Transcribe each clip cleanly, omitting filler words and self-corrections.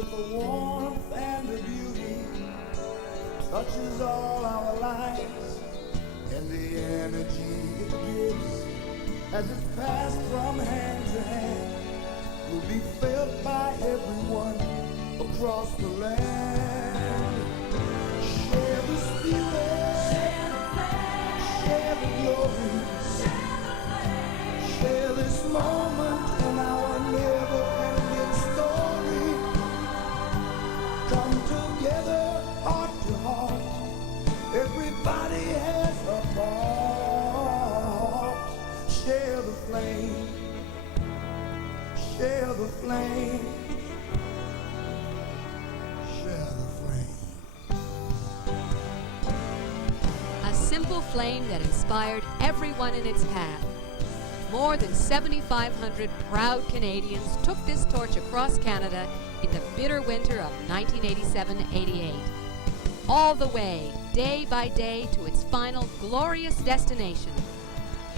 with the warmth and the beauty, touches all our lives, and the energy it gives as it's passed from hand to hand will be felt by everyone across the land. Share the spirit, share the glory, share this moment in our never-ending story. Come together, heart to heart, everybody has a part. Share the flame, share the flame, share the flame. A simple flame that inspired everyone in its path. More than 7,500 proud Canadians took this torch across Canada in the bitter winter of 1987-88. All the way, day by day, to its final glorious destination,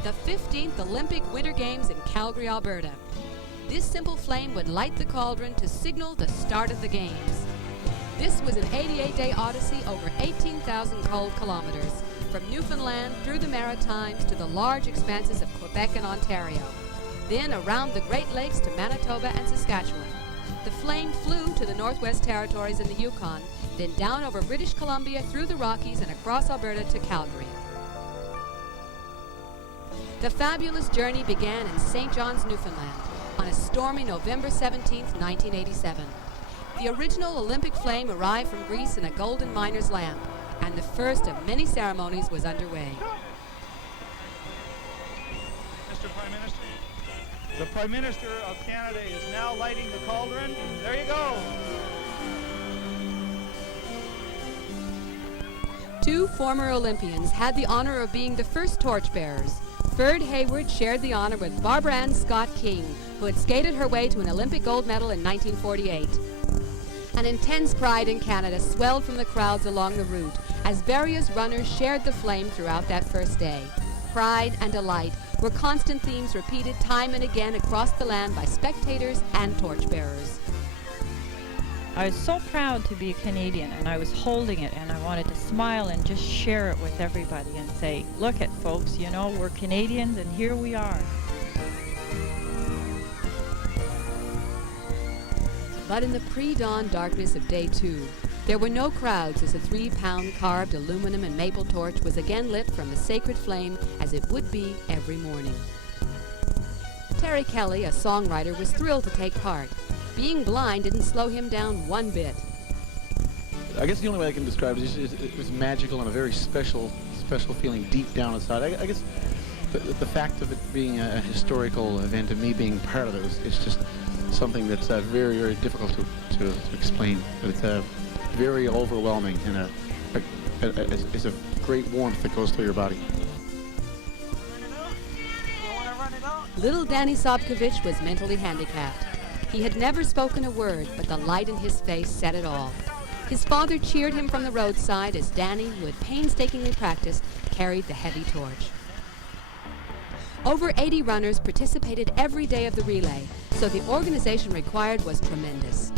the 15th Olympic Winter Games in Calgary, Alberta. This simple flame would light the cauldron to signal the start of the Games. This was an 88-day odyssey over 18,000 cold kilometers, from Newfoundland through the Maritimes to the large expanses of Quebec and Ontario, then around the Great Lakes to Manitoba and Saskatchewan. The flame flew to the Northwest Territories and the Yukon, then down over British Columbia through the Rockies and across Alberta to Calgary. The fabulous journey began in St. John's, Newfoundland, on a stormy November 17, 1987. The original Olympic flame arrived from Greece in a golden miner's lamp, and the first of many ceremonies was underway. Mr. Prime Minister, the Prime Minister of Canada is now lighting the cauldron. There you go. Two former Olympians had the honor of being the first torchbearers. Ferd Hayward shared the honor with Barbara Ann Scott King, who had skated her way to an Olympic gold medal in 1948. An intense pride in Canada swelled from the crowds along the route as various runners shared the flame throughout that first day. Pride and delight were constant themes repeated time and again across the land by spectators and torchbearers. I was so proud to be a Canadian, and I was holding it, and I wanted to smile and just share it with everybody and say, look at folks, you know, we're Canadians and here we are. But in the pre-dawn darkness of day 2, there were no crowds as the 3-pound carved aluminum and maple torch was again lit from the sacred flame as it would be every morning. Terry Kelly, a songwriter, was thrilled to take part. Being blind didn't slow him down one bit. I guess the only way I can describe it is it was magical and a very special feeling deep down inside. I guess the fact of it being a historical event and me being part of it is just something that's very, very difficult to explain. But it's very overwhelming, and it's a great warmth that goes through your body. Little Danny Sobkovich was mentally handicapped. He had never spoken a word, but the light in his face said it all. His father cheered him from the roadside as Danny, who had painstakingly practiced, carried the heavy torch. Over 80 runners participated every day of the relay, so the organization required was tremendous.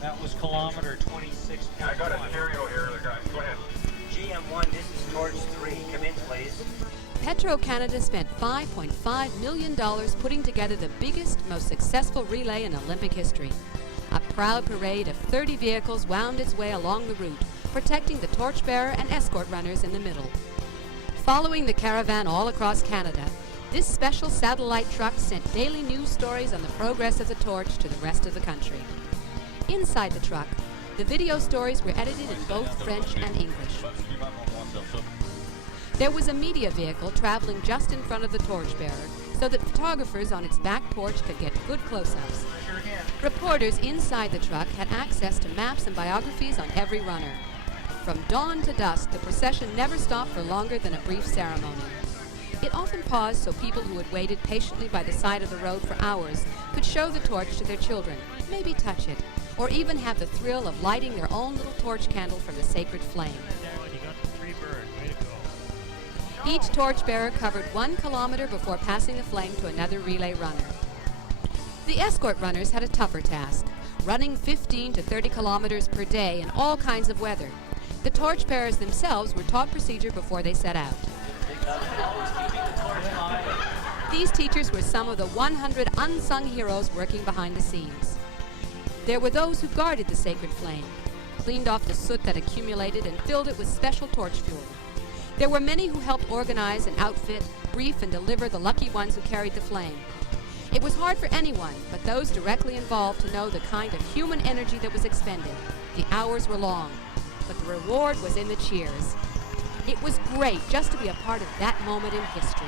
That was kilometer 26. I got a stereo here, guys. Go ahead. GM1, this is torch 3. Come in, please. Petro-Canada spent $5.5 million putting together the biggest, most successful relay in Olympic history. A proud parade of 30 vehicles wound its way along the route, protecting the torchbearer and escort runners in the middle. Following the caravan all across Canada, this special satellite truck sent daily news stories on the progress of the torch to the rest of the country. Inside the truck, the video stories were edited in both French and English. There was a media vehicle traveling just in front of the torchbearer so that photographers on its back porch could get good close-ups. Reporters inside the truck had access to maps and biographies on every runner. From dawn to dusk, the procession never stopped for longer than a brief ceremony. It often paused so people who had waited patiently by the side of the road for hours could show the torch to their children, maybe touch it, or even have the thrill of lighting their own little torch candle from the sacred flame. Each torchbearer covered 1 kilometer before passing the flame to another relay runner. The escort runners had a tougher task, running 15 to 30 kilometers per day in all kinds of weather. The torchbearers themselves were taught procedure before they set out. These teachers were some of the 100 unsung heroes working behind the scenes. There were those who guarded the sacred flame, cleaned off the soot that accumulated and filled it with special torch fuel. There were many who helped organize and outfit, brief and deliver the lucky ones who carried the flame. It was hard for anyone but those directly involved to know the kind of human energy that was expended. The hours were long, but the reward was in the cheers. It was great just to be a part of that moment in history.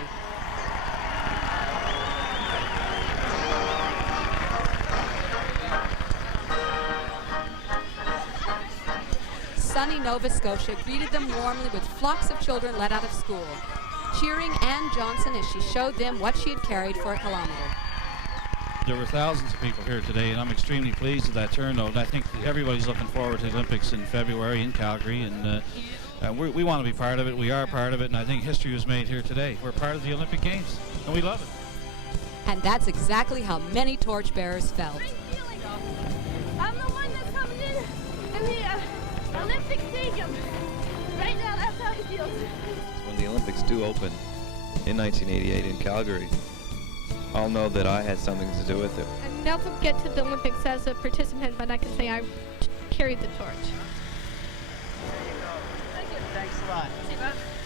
Sunny Nova Scotia greeted them warmly with flocks of children let out of school, cheering Ann Johnson as she showed them what she had carried for a kilometer. There were thousands of people here today, and I'm extremely pleased with that turnout. I think everybody's looking forward to the Olympics in February in Calgary, and we want to be part of it. We are part of it, and I think history was made here today. We're part of the Olympic Games, and we love it. And that's exactly how many torchbearers felt. I'm the one that's coming in the Olympic Stadium. Right now, that's how it feels. When the Olympics do open in 1988 in Calgary, I'll know that I had something to do with it. I'll never get to the Olympics as a participant, but I can say I carried the torch. Thank you. Thanks a lot.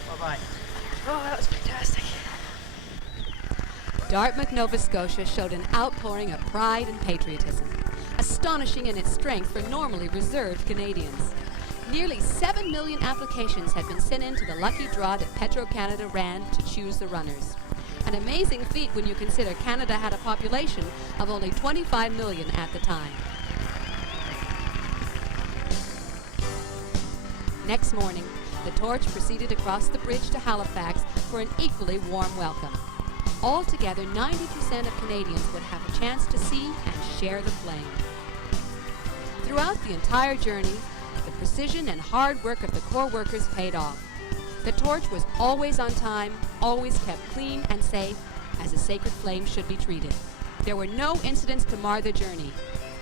Bye-bye. Oh, that was fantastic. Dartmouth, Nova Scotia showed an outpouring of pride and patriotism, astonishing in its strength for normally reserved Canadians. Nearly 7 million applications had been sent into the lucky draw that Petro-Canada ran to choose the runners. An amazing feat when you consider Canada had a population of only 25 million at the time. Next morning, the torch proceeded across the bridge to Halifax for an equally warm welcome. Altogether, 90% of Canadians would have a chance to see and share the flame. Throughout the entire journey, the precision and hard work of the Corps workers paid off. The torch was always on time, always kept clean and safe, as a sacred flame should be treated. There were no incidents to mar the journey,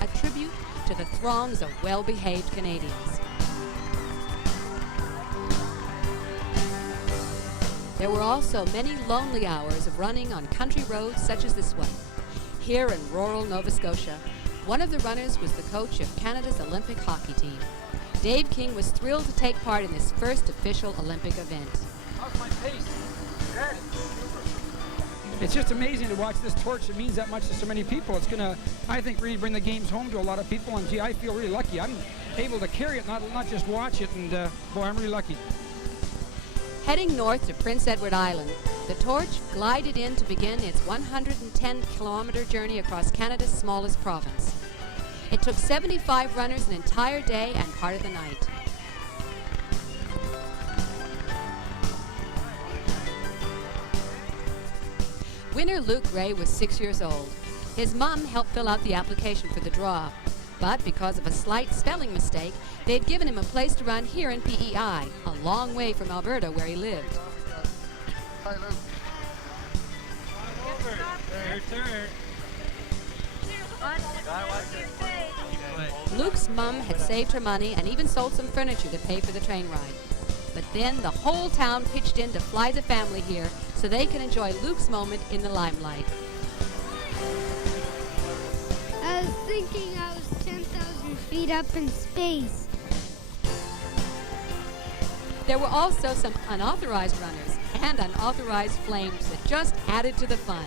a tribute to the throngs of well-behaved Canadians. There were also many lonely hours of running on country roads such as this one. Here in rural Nova Scotia, one of the runners was the coach of Canada's Olympic hockey team. Dave King was thrilled to take part in this first official Olympic event. How's my pace? Good. It's just amazing to watch this torch. It means that much to so many people. It's going to, I think, really bring the games home to a lot of people. And gee, I feel really lucky. I'm able to carry it, not just watch it. And boy, I'm really lucky. Heading north to Prince Edward Island, the torch glided in to begin its 110-kilometer journey across Canada's smallest province. It took 75 runners an entire day and part of the night. Winner Luke Ray was 6 years old. His mom helped fill out the application for the draw, but because of a slight spelling mistake, they'd given him a place to run here in PEI, a long way from Alberta where he lived. Hi, Luke. Luke's mum had saved her money and even sold some furniture to pay for the train ride. But then the whole town pitched in to fly the family here so they could enjoy Luke's moment in the limelight. I was thinking I was 10,000 feet up in space. There were also some unauthorized runners and unauthorized flames that just added to the fun.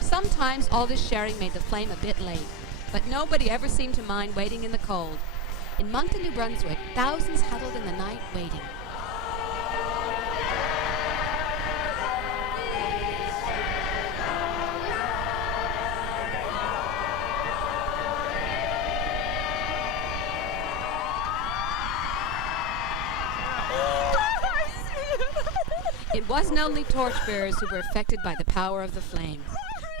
Sometimes all this sharing made the flame a bit late, but nobody ever seemed to mind waiting in the cold. In Moncton, New Brunswick, thousands huddled in the night waiting. It wasn't only torchbearers who were affected by the power of the flame.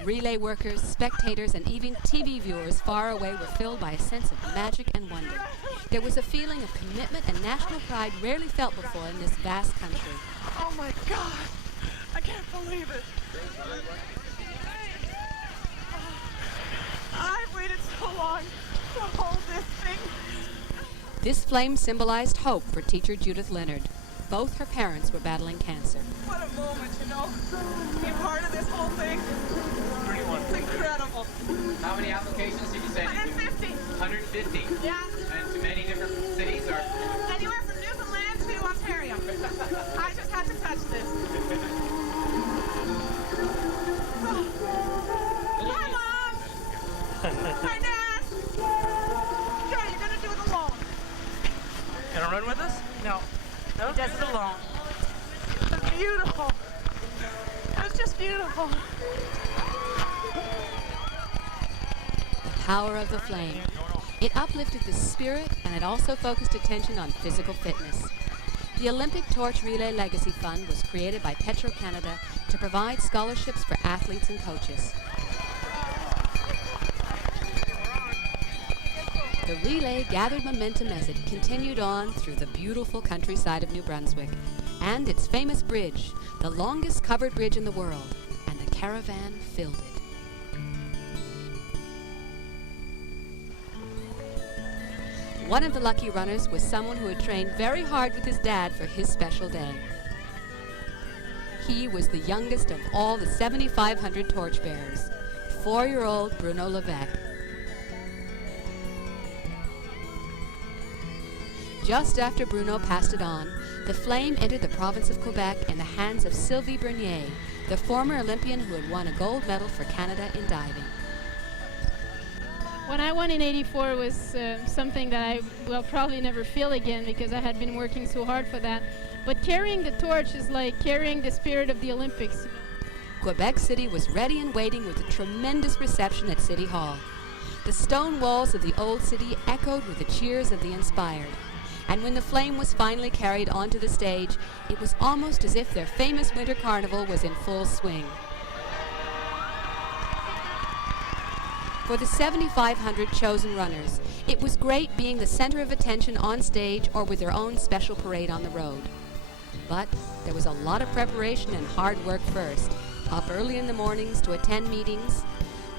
Relay workers, spectators, and even TV viewers far away were filled by a sense of magic and wonder. There was a feeling of commitment and national pride rarely felt before in this vast country. Oh my God! I can't believe it! This flame symbolized hope for teacher Judith Leonard. Both her parents were battling cancer. What a moment, you know, be part of this whole thing. It's incredible. How many applications did you send? 150. 150? Yeah. And to many different cities or? Anywhere from Newfoundland to Ontario. I just had to touch this. Hi, Mom. Hi, Dad. Joe, you're going to do it alone. Gonna run with us? No. He does it alone. It was beautiful. It was just beautiful. The power of the flame. It uplifted the spirit, and it also focused attention on physical fitness. The Olympic Torch Relay Legacy Fund was created by Petro-Canada to provide scholarships for athletes and coaches. The relay gathered momentum as it continued on through the beautiful countryside of New Brunswick and its famous bridge, the longest covered bridge in the world, and the caravan filled it. One of the lucky runners was someone who had trained very hard with his dad for his special day. He was the youngest of all the 7,500 torchbearers, 4-year-old Bruno Levesque. Just after Bruno passed it on, the flame entered the province of Quebec in the hands of Sylvie Bernier, the former Olympian who had won a gold medal for Canada in diving. When I won in '84 was something that I will probably never feel again because I had been working so hard for that. But carrying the torch is like carrying the spirit of the Olympics. Quebec City was ready and waiting with a tremendous reception at City Hall. The stone walls of the old city echoed with the cheers of the inspired. And when the flame was finally carried onto the stage, it was almost as if their famous winter carnival was in full swing. For the 7,500 chosen runners, it was great being the center of attention on stage or with their own special parade on the road. But there was a lot of preparation and hard work first, up early in the mornings to attend meetings,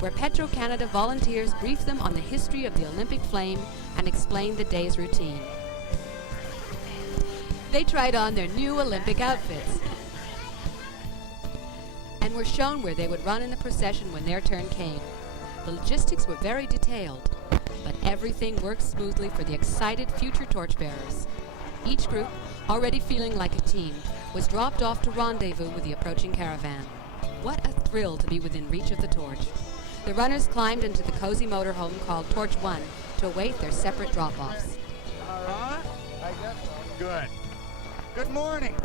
where Petro-Canada volunteers briefed them on the history of the Olympic flame and explained the day's routine. They tried on their new Olympic outfits and were shown where they would run in the procession when their turn came. The logistics were very detailed, but everything worked smoothly for the excited future torchbearers. Each group, already feeling like a team, was dropped off to rendezvous with the approaching caravan. What a thrill to be within reach of the torch. The runners climbed into the cozy motorhome called Torch 1 to await their separate drop-offs. I guess so. Good. Good morning.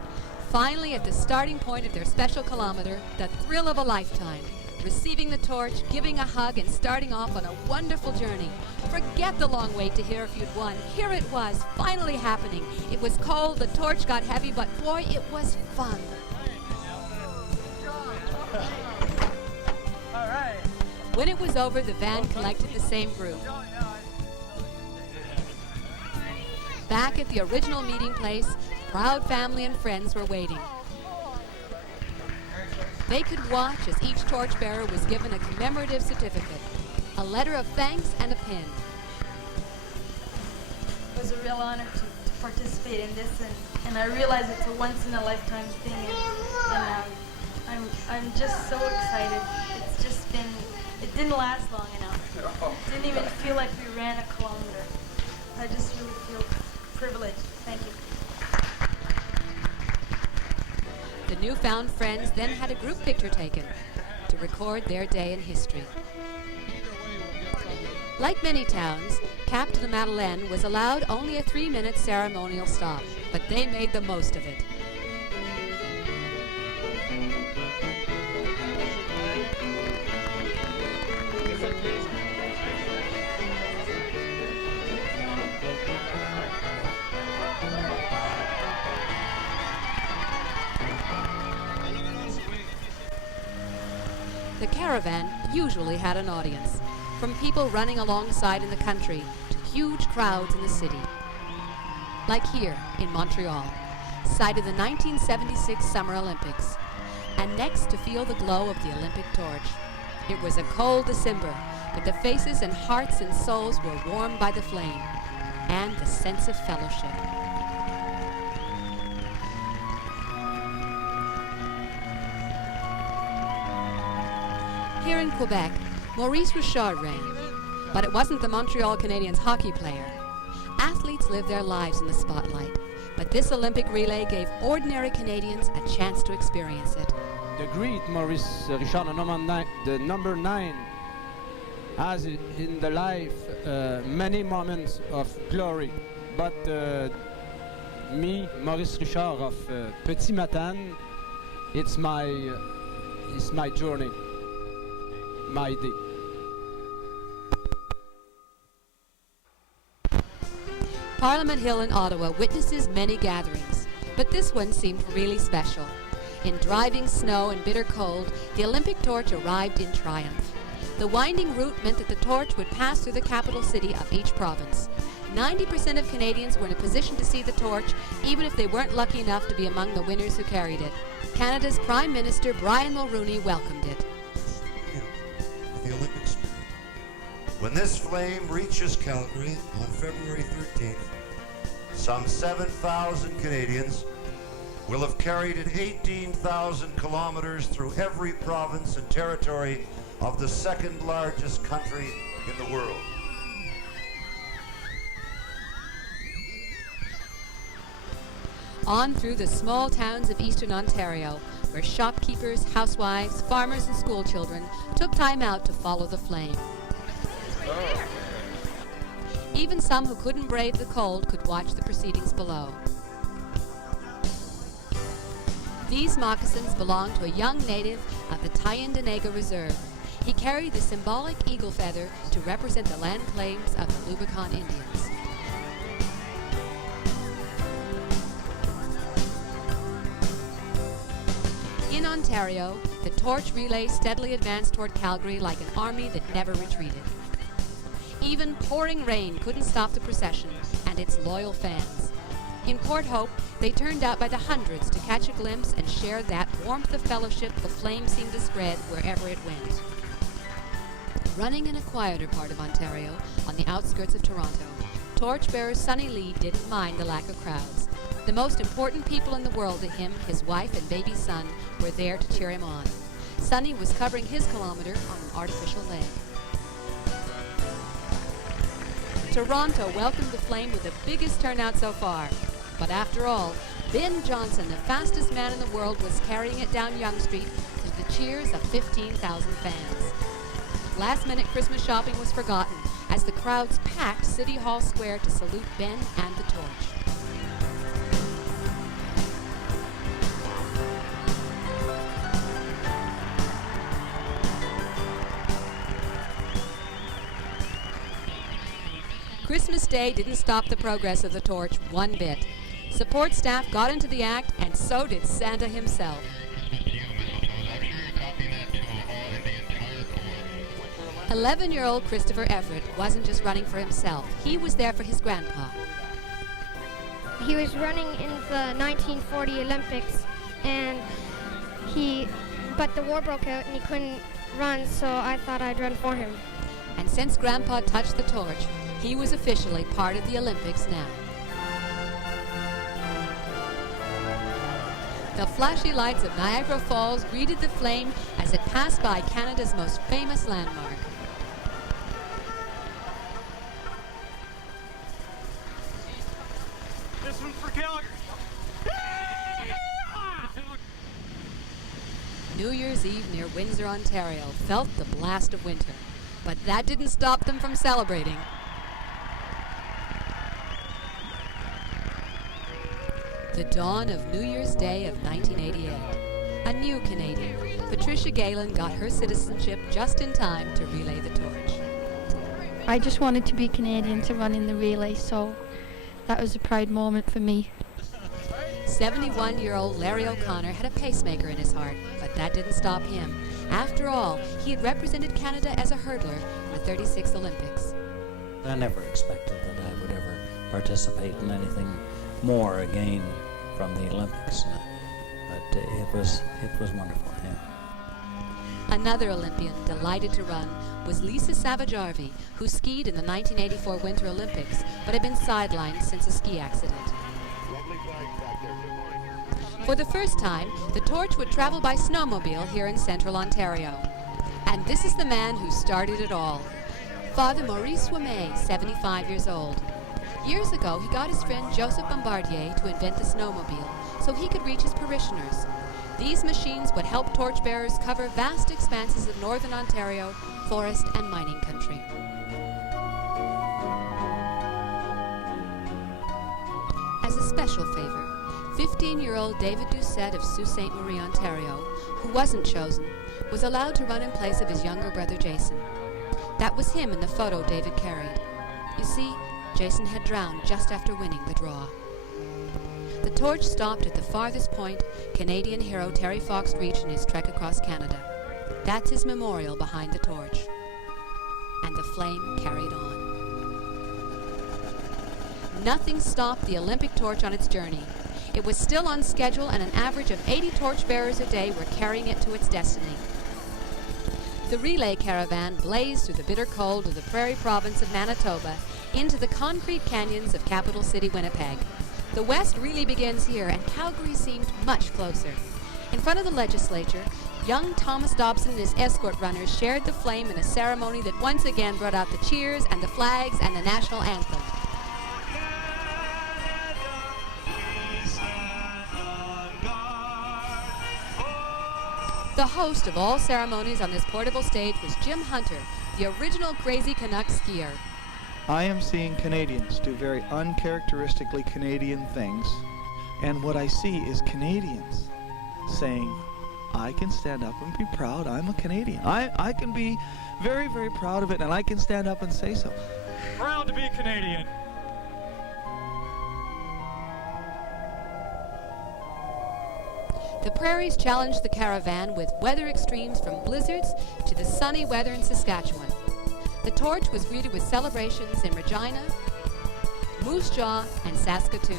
Finally, at the starting point of their special kilometer, the thrill of a lifetime. Receiving the torch, giving a hug, and starting off on a wonderful journey. Forget the long wait to hear if you'd won. Here it was, finally happening. It was cold, the torch got heavy, but boy, it was fun. All right. When it was over, the van collected the same group. Back at the original meeting place, proud family and friends were waiting. They could watch as each torchbearer was given a commemorative certificate, a letter of thanks, and a pin. It was a real honor to participate in this, and I realize it's a once-in-a-lifetime thing, and I'm just so excited. It's just been, it didn't last long enough. It didn't even feel like we ran a kilometer. I just really feel privileged. Thank you. The newfound friends then had a group picture taken to record their day in history. Like many towns, Cap de la Madeleine was allowed only a 3-minute ceremonial stop, but they made the most of it. The caravan usually had an audience, from people running alongside in the country to huge crowds in the city. Like here in Montreal, site of the 1976 Summer Olympics, and next to feel the glow of the Olympic torch. It was a cold December, but the faces and hearts and souls were warmed by the flame. and the sense of fellowship. Here in Quebec, Maurice Richard reigned, but it wasn't the Montreal Canadiens hockey player. Athletes live their lives in the spotlight, but this Olympic relay gave ordinary Canadians a chance to experience it. The great Maurice Richard, the number 9, has in the life many moments of glory. But me, Maurice Richard of Petit Matane, it's my journey, my day. Parliament Hill in Ottawa witnesses many gatherings, but this one seemed really special. In driving snow and bitter cold, the Olympic torch arrived in triumph. The winding route meant that the torch would pass through the capital city of each province. 90% of Canadians were in a position to see the torch, even if they weren't lucky enough to be among the winners who carried it. Canada's Prime Minister Brian Mulroney welcomed it. The Olympic spirit. When this flame reaches Calgary on February 13th, some 7,000 Canadians will have carried it 18,000 kilometers through every province and territory of the second largest country in the world. On through the small towns of eastern Ontario, where shopkeepers, housewives, farmers and schoolchildren took time out to follow the flame. Even some who couldn't brave the cold could watch the proceedings below. These moccasins belonged to a young native of the Tyendinaga Reserve. He carried the symbolic eagle feather to represent the land claims of the Lubicon Indians. In Ontario, the torch relay steadily advanced toward Calgary like an army that never retreated. Even pouring rain couldn't stop the procession and its loyal fans. In Port Hope, they turned out by the hundreds to catch a glimpse and share that warmth of fellowship the flame seemed to spread wherever it went. Running in a quieter part of Ontario, on the outskirts of Toronto, torchbearer Sonny Lee didn't mind the lack of crowds. The most important people in the world to him, his wife and baby son, were there to cheer him on. Sonny was covering his kilometer on an artificial leg. Toronto welcomed the flame with the biggest turnout so far. But after all, Ben Johnson, the fastest man in the world, was carrying it down Yonge Street to the cheers of 15,000 fans. Last-minute Christmas shopping was forgotten as the crowds packed City Hall Square to salute Ben and the torch. Christmas Day didn't stop the progress of the torch one bit. Support staff got into the act, and so did Santa himself. 11-year-old Christopher Everett wasn't just running for himself. He was there for his grandpa. He was running in the 1940 Olympics, but the war broke out and he couldn't run, so I thought I'd run for him. And since Grandpa touched the torch, he was officially part of the Olympics now. The flashy lights of Niagara Falls greeted the flame as it passed by Canada's most famous landmark. This one's for Calgary. New Year's Eve near Windsor, Ontario, felt the blast of winter, but that didn't stop them from celebrating. The dawn of New Year's Day of 1988. A new Canadian, Patricia Galen, got her citizenship just in time to relay the torch. I just wanted to be Canadian to run in the relay, so that was a proud moment for me. 71-year-old Larry O'Connor had a pacemaker in his heart, but that didn't stop him. After all, he had represented Canada as a hurdler in the 36th Olympics. I never expected that I would ever participate in anything more again from the Olympics, but it was wonderful. Yeah. Another Olympian delighted to run was Lisa Savage-Arvey, who skied in the 1984 Winter Olympics but had been sidelined since a ski accident. For the first time, the torch would travel by snowmobile here in central Ontario. And this is the man who started it all. Father Maurice Ouimet, 75 years old. Years ago, he got his friend Joseph Bombardier to invent the snowmobile so he could reach his parishioners. These machines would help torchbearers cover vast expanses of northern Ontario, forest and mining country. As a special favor, 15-year-old David Doucette of Sault Ste. Marie, Ontario, who wasn't chosen, was allowed to run in place of his younger brother Jason. That was him in the photo David carried. You see, Jason had drowned just after winning the draw. The torch stopped at the farthest point Canadian hero Terry Fox reached in his trek across Canada. That's his memorial behind the torch. And the flame carried on. Nothing stopped the Olympic torch on its journey. It was still on schedule, and an average of 80 torchbearers a day were carrying it to its destiny. The relay caravan blazed through the bitter cold of the Prairie Province of Manitoba into the concrete canyons of capital city Winnipeg. The West really begins here, and Calgary seemed much closer. In front of the legislature, young Thomas Dobson and his escort runners shared the flame in a ceremony that once again brought out the cheers and the flags and the national anthem. The host of all ceremonies on this portable stage was Jim Hunter, the original crazy Canuck skier. I am seeing Canadians do very uncharacteristically Canadian things, and what I see is Canadians saying, I can stand up and be proud, I'm a Canadian. I can be very, very proud of it, and I can stand up and say so. Proud to be Canadian. The prairies challenged the caravan with weather extremes from blizzards to the sunny weather in Saskatchewan. The torch was greeted with celebrations in Regina, Moose Jaw, and Saskatoon.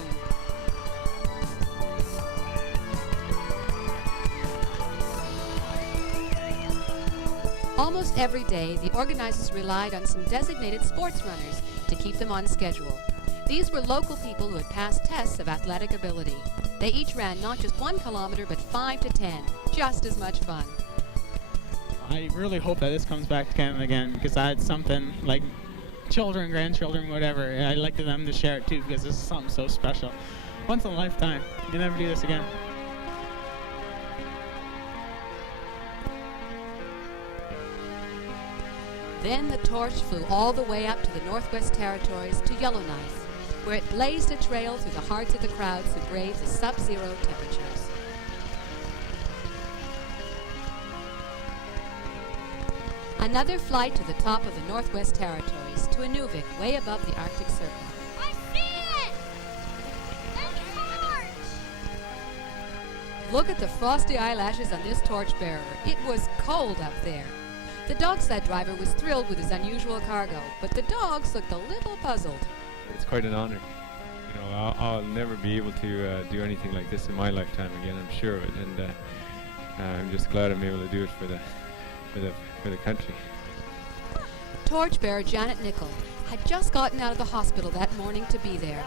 Almost every day, the organizers relied on some designated sports runners to keep them on schedule. These were local people who had passed tests of athletic ability. They each ran not just 1 kilometer, but 5 to 10. Just as much fun. I really hope that this comes back to Canada again, because I had something like children, grandchildren, whatever. I'd like them to share it too, because this is something so special. Once in a lifetime. You can never do this again. Then the torch flew all the way up to the Northwest Territories to Yellowknife, where it blazed a trail through the hearts of the crowds who braved the sub-zero temperatures. Another flight to the top of the Northwest Territories to Inuvik, way above the Arctic Circle. I see it! It's torch! Look at the frosty eyelashes on this torchbearer. It was cold up there. The dog sled driver was thrilled with his unusual cargo, but the dogs looked a little puzzled. It's quite an honor. You know, I'll never be able to do anything like this in my lifetime again, I'm sure of it, and I'm just glad I'm able to do it for the country. Torchbearer Janet Nicol had just gotten out of the hospital that morning to be there.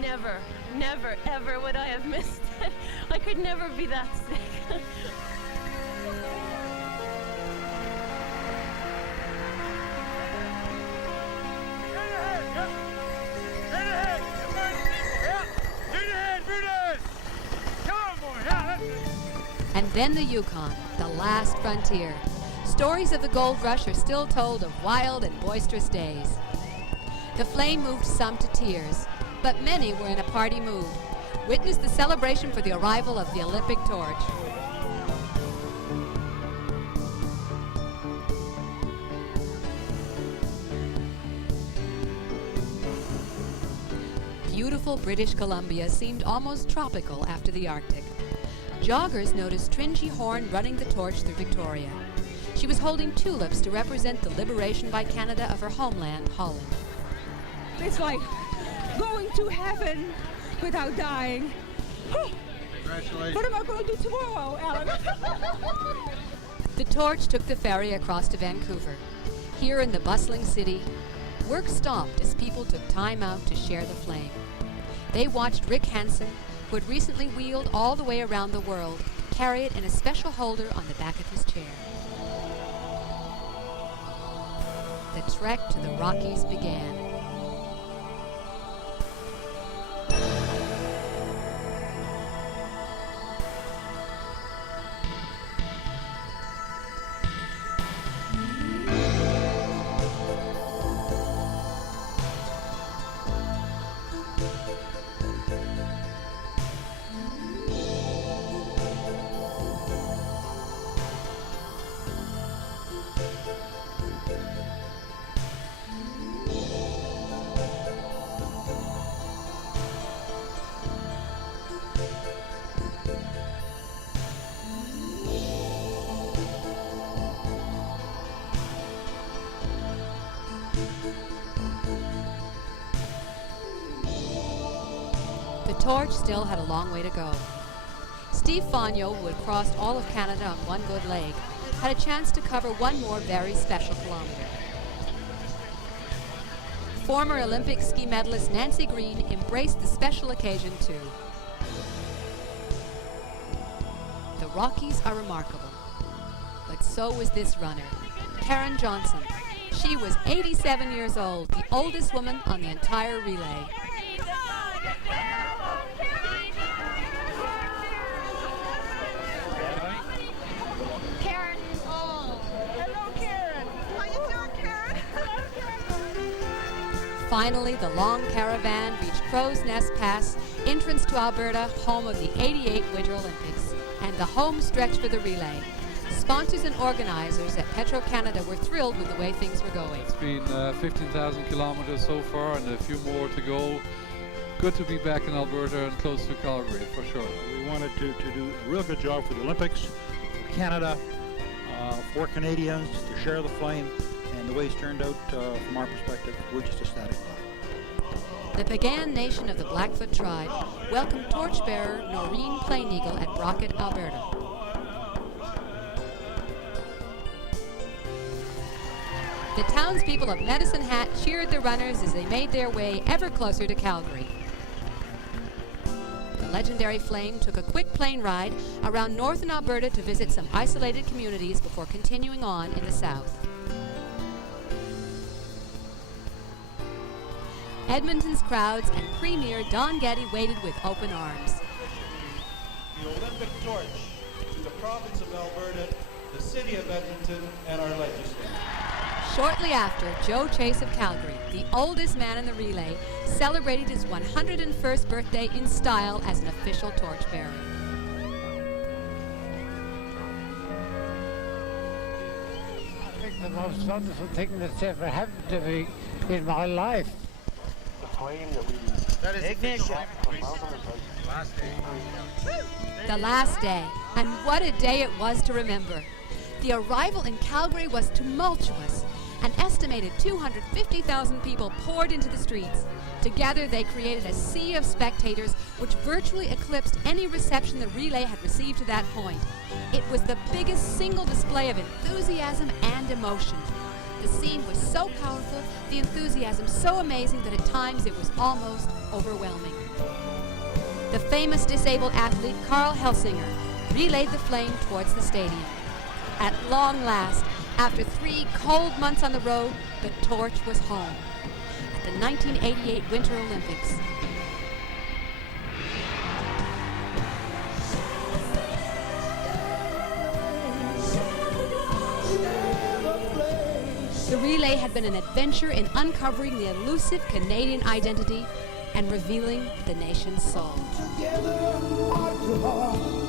Never, never, ever would I have missed it. I could never be that sick. And then the Yukon, the last frontier. Stories of the gold rush are still told of wild and boisterous days. The flame moved some to tears, but many were in a party mood. Witness the celebration for the arrival of the Olympic torch. Beautiful British Columbia seemed almost tropical after the Arctic. Joggers noticed Tringy Horn running the torch through Victoria. She was holding tulips to represent the liberation by Canada of her homeland, Holland. It's like going to heaven without dying. Congratulations. What am I going to do tomorrow, Alan? The torch took the ferry across to Vancouver. Here in the bustling city, work stopped as people took time out to share the flame. They watched Rick Hansen, who had recently wheeled all the way around the world, carry it in a special holder on the back of his chair. The trek to the Rockies began. The torch still had a long way to go. Steve Fogno, who had crossed all of Canada on one good leg, had a chance to cover one more very special kilometer. Former Olympic ski medalist Nancy Green embraced the special occasion too. The Rockies are remarkable, but so was this runner, Karen Johnson. She was 87 years old, the oldest woman on the entire relay. Karen. Oh, hello, Karen. How you doing, Karen? Finally, the long caravan reached Crow's Nest Pass, entrance to Alberta, home of the '88 Winter Olympics, and the home stretch for the relay. Sponsors and organizers at Petro-Canada were thrilled with the way things were going. It's been 15,000 kilometers so far and a few more to go. Good to be back in Alberta and close to Calgary, for sure. We wanted to do a real good job for the Olympics, for Canada, for Canadians, to share the flame, and the way it's turned out from our perspective, we're just ecstatic about it. The Pagan Nation of the Blackfoot tribe welcomed torchbearer Noreen Plain-Eagle at Brockett, Alberta. The townspeople of Medicine Hat cheered the runners as they made their way ever closer to Calgary. The legendary flame took a quick plane ride around northern Alberta to visit some isolated communities before continuing on in the south. Edmonton's crowds and Premier Don Getty waited with open arms. The Olympic torch to the province of Alberta, the city of Edmonton, and our legislature. Shortly after, Joe Chase of Calgary, the oldest man in the relay, celebrated his 101st birthday in style as an official torchbearer. I think the most wonderful thing that's ever happened to me in my life. The flame that we... That is ignition. The last day, and what a day it was to remember. The arrival in Calgary was tumultuous. An estimated 250,000 people poured into the streets. Together, they created a sea of spectators which virtually eclipsed any reception the relay had received to that point. It was the biggest single display of enthusiasm and emotion. The scene was so powerful, the enthusiasm so amazing that at times it was almost overwhelming. The famous disabled athlete Carl Helsinger relayed the flame towards the stadium. At long last, after 3 cold months on the road, the torch was home at the 1988 Winter Olympics. The relay had been an adventure in uncovering the elusive Canadian identity and revealing the nation's soul. Together, heart to heart.